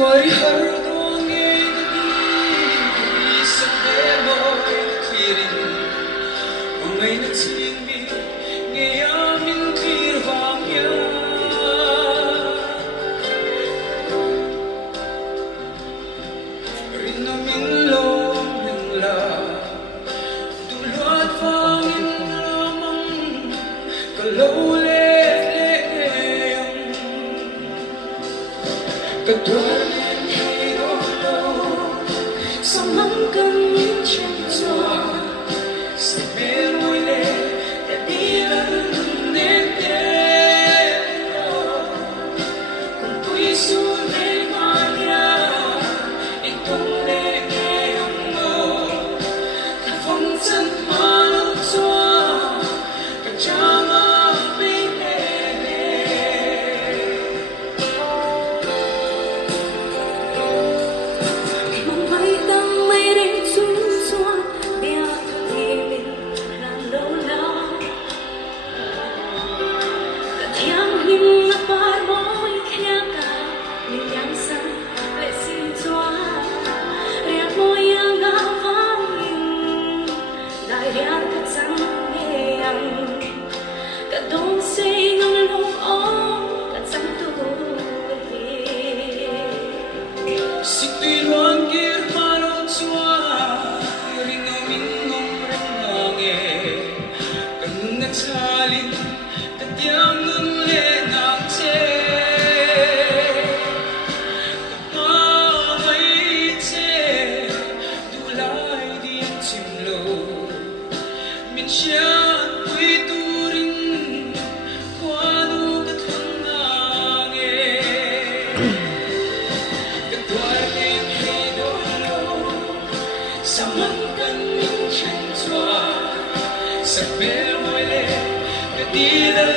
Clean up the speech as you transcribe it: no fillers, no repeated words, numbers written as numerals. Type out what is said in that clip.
Tuổi hở đô nghe đi sa mê môi kirin ngay na chimbi nghe amin kir vang ya rin na min lom ng la dulot vangin lamang kalau Kadwal en hero sa manggang minchento sa memoile e dilan nentero kung puiso de mania itong legayang mo kafong san malutwa kajama Si tuy loan kir malo chua ring no min nom reng nange kan na chalin katiam nun le nang che mai che dulai di chimlo min sha tui turin kwanu kathun nange sa manggang minchento sa memoile kadilal